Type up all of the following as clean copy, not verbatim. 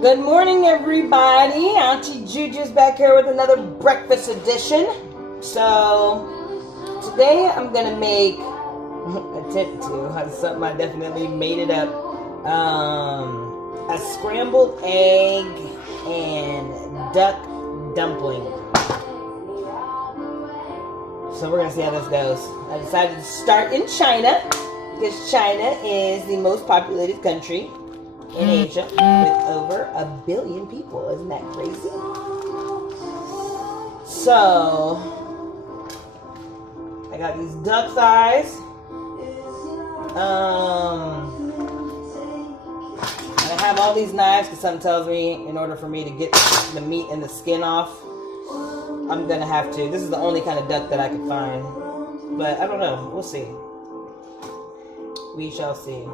Good morning, everybody. Auntie Juju's back here with another breakfast edition. So today I'm gonna make something I definitely made it up. A scrambled egg and duck dumpling. So we're gonna see how this goes. I decided to start in China because China is the most populated country in Asia with over 1 billion people. Isn't that crazy? So I got these duck thighs. And I have all these knives because something tells me in order for me to get the meat and the skin off, I'm gonna have to. This is the only kind of duck that I could find, but I don't know. We'll see. We shall see.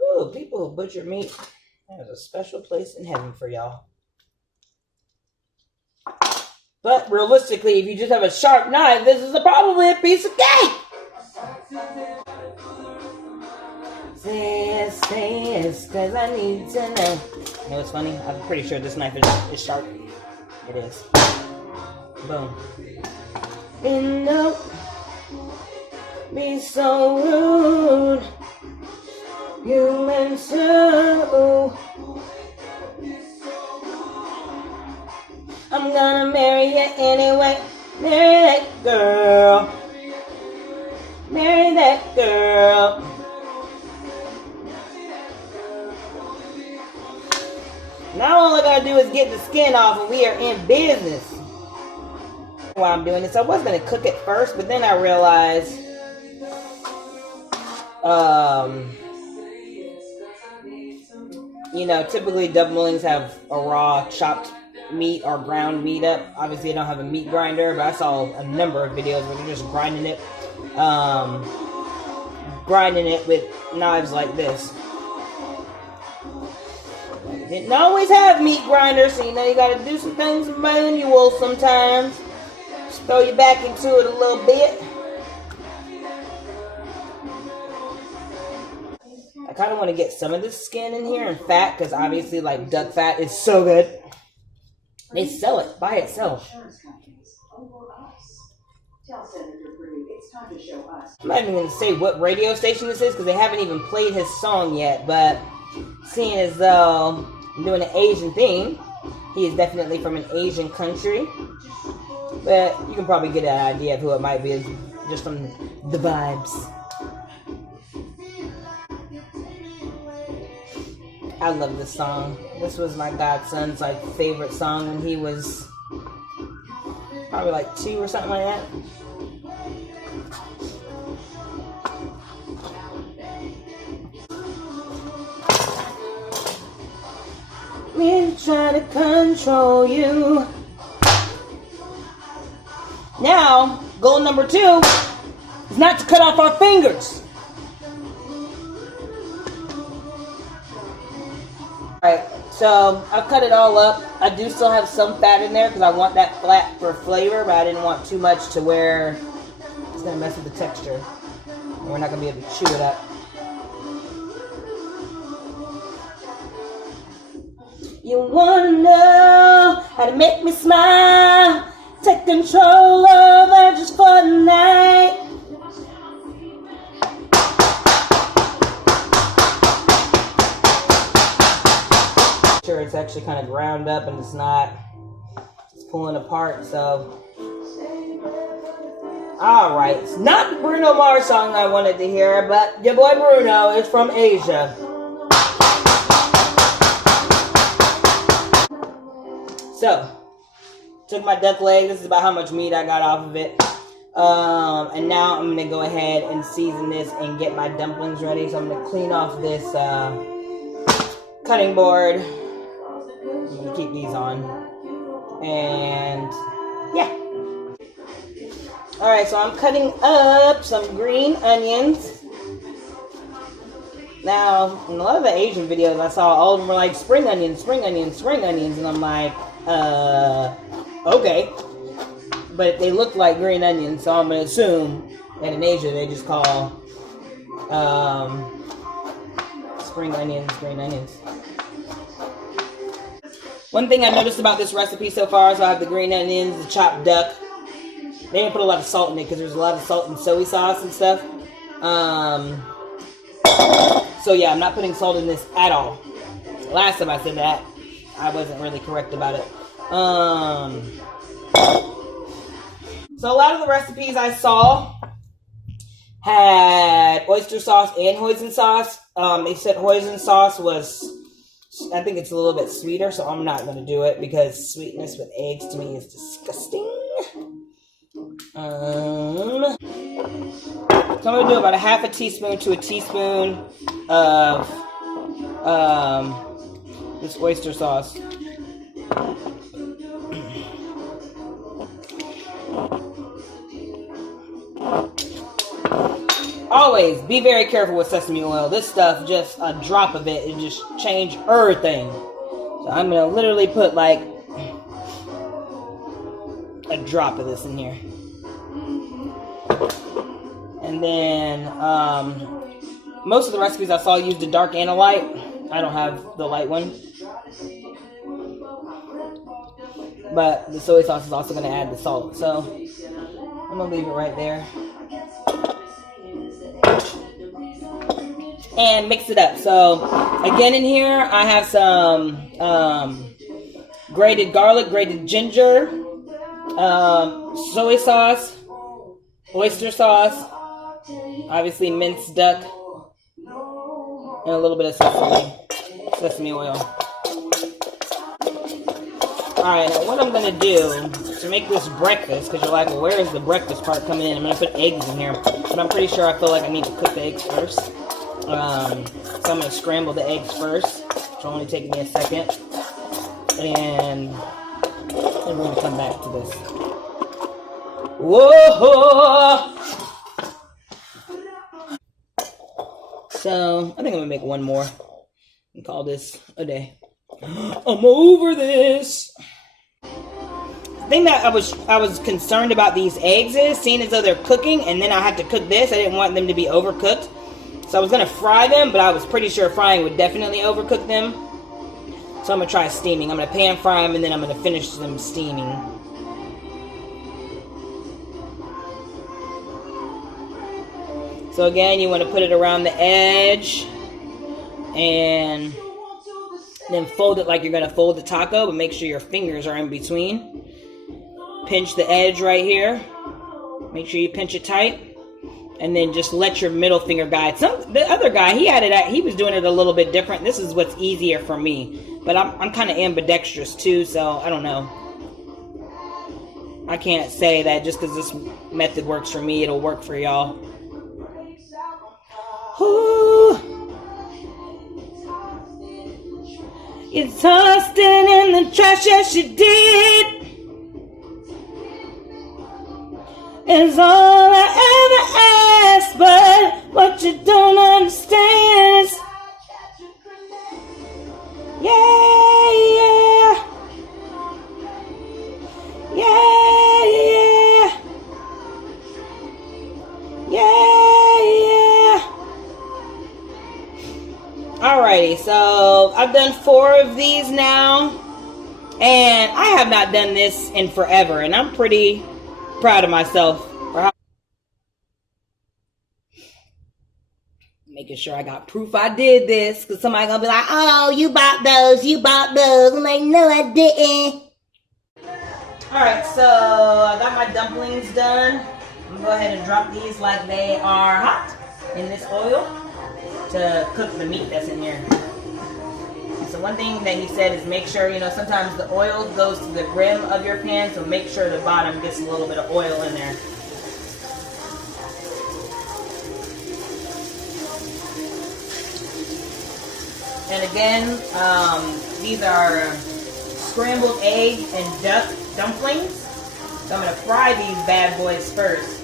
Ooh, people who butcher meat, there's a special place in heaven for y'all. But realistically, if you just have a sharp knife, this is probably a piece of cake. Say yes, cause I need to know. You know what's funny? I'm pretty sure this knife is sharp. It is. Boom. And no, be so rude. Human soul. I'm gonna marry you anyway. Marry that girl. Marry that girl. Now all I gotta do is get the skin off and we are in business. While I'm doing this, I was gonna cook it first, but then I realized you know, typically dumplings have a raw chopped meat or ground meat up. Obviously I don't have a meat grinder, but I saw a number of videos where they're just grinding it with knives like this. Didn't always have meat grinders, so you know you gotta do some things manual sometimes. Just throw you back into it a little bit. I kind of want to get some of this skin in here and fat, because obviously like duck fat is so good. They sell it by itself. I'm not even going to say what radio station this is because they haven't even played his song yet, but seeing as though I'm doing an Asian theme, he is definitely from an Asian country, but you can probably get an idea of who it might be just from the vibes. I love this song. This was my godson's like favorite song when he was probably like 2 or something like that. Me try to control you. Now, goal number 2 is not to cut off our fingers. Alright, so I've cut it all up. I do still have some fat in there because I want that flat for flavor, but I didn't want too much to where it's going to mess with the texture. And we're not going to be able to chew it up. You want to know how to make me smile, take control over just for the night. Sure, it's actually kind of ground up and it's pulling apart. So alright, it's not the Bruno Mars song I wanted to hear, but your boy Bruno is from Asia. So took my duck leg. This is about how much meat I got off of it. And now I'm going to go ahead and season this and get my dumplings ready. So I'm going to clean off this cutting board. I'm going to keep these on. And yeah. Alright, so I'm cutting up some green onions. Now, in a lot of the Asian videos I saw, all of them were like spring onions, spring onions, spring onions. And I'm like, okay. But they look like green onions, so I'm going to assume And in Asia, they just call spring onions green onions. One thing I noticed about this recipe so far is I have the green onions, the chopped duck. They didn't put a lot of salt in it because there's a lot of salt in soy sauce and stuff. So yeah, I'm not putting salt in this at all. Last time I said that, I wasn't really correct about it. So a lot of the recipes I saw had oyster sauce and hoisin sauce. They said hoisin sauce was, I think it's a little bit sweeter, so I'm not going to do it because sweetness with eggs to me is disgusting. So I'm going to do about a half a teaspoon to a teaspoon of this oyster sauce. Always be very careful with sesame oil. This stuff, just a drop of it, it just change everything. So I'm gonna literally put like a drop of this in here. And then most of the recipes I saw used a dark and a light. I don't have the light one. But the soy sauce is also gonna add the salt. So I'm gonna leave it right there. And mix it up. So again, in here I have some grated garlic, grated ginger, soy sauce, oyster sauce, obviously minced duck, and a little bit of sesame oil. Alright, now what I'm going to do to make this breakfast, because you're like, well, where is the breakfast part coming in? I'm going to put eggs in here, but I'm pretty sure I feel like I need to cook the eggs first. So I'm going to scramble the eggs first, which will only take me a second. And we're going to come back to this. Whoa! So, I think I'm going to make one more and call this a day. I'm over this. The thing that I was concerned about these eggs is, seeing as though they're cooking and then I have to cook this, I didn't want them to be overcooked. So I was going to fry them, but I was pretty sure frying would definitely overcook them. So I'm going to try steaming. I'm going to pan fry them and then I'm going to finish them steaming. So again, you want to put it around the edge and then fold it like you're going to fold the taco, but make sure your fingers are in between. Pinch the edge right here. Make sure you pinch it tight. And then just let your middle finger guide. The other guy, he was doing it a little bit different. This is what's easier for me. But I'm kind of ambidextrous too, so I don't know. I can't say that just because this method works for me, it'll work for y'all. Ooh. You tossed it in the trash, yes you did. Is all I ever asked, but what you don't understand is, yeah, yeah, yeah, yeah, yeah, yeah. Alrighty, so I've done 4 of these now, and I have not done this in forever, and I'm pretty proud of myself for how making sure I got proof I did this, because somebody gonna be like, oh, you bought those. I'm like, no, I didn't. Alright, so I got my dumplings done. I'm gonna go ahead and drop these like they are hot in this oil to cook the meat that's in here. So one thing that he said is make sure, sometimes the oil goes to the rim of your pan, so make sure the bottom gets a little bit of oil in there. And again, these are scrambled egg and duck dumplings. So I'm going to fry these bad boys first.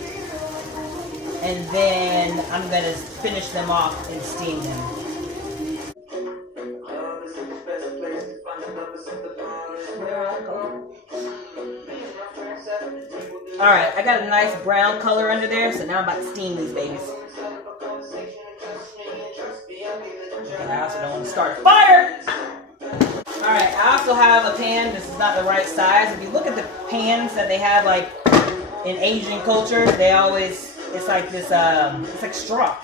And then I'm going to finish them off and steam them. Alright, I got a nice brown color under there, so now I'm about to steam these babies. I also don't want to start a fire! Alright, I also have a pan. This is not the right size. If you look at the pans that they have, like, in Asian culture, they always, it's like this, it's like straw.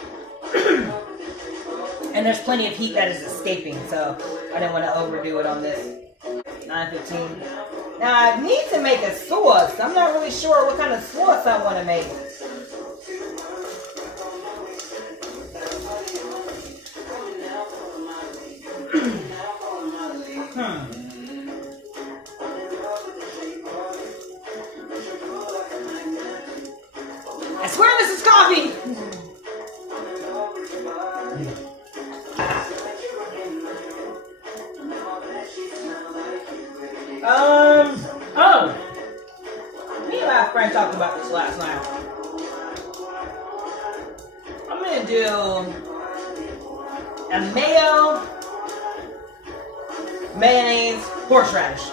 And there's plenty of heat that is escaping, so I didn't want to overdo it on this. 9:15. Now I need to make a sauce. I'm not really sure what kind of sauce I want to make. I swear this is coffee! Me and my friend talked about this last night. I'm gonna do a mayo, mayonnaise, horseradish.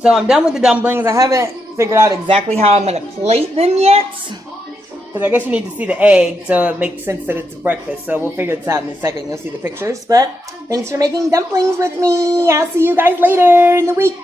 So I'm done with the dumplings. I haven't figured out exactly how I'm going to plate them yet. Because I guess you need to see the egg, so it makes sense that it's breakfast. So we'll figure this out in a second. You'll see the pictures. But thanks for making dumplings with me. I'll see you guys later in the week.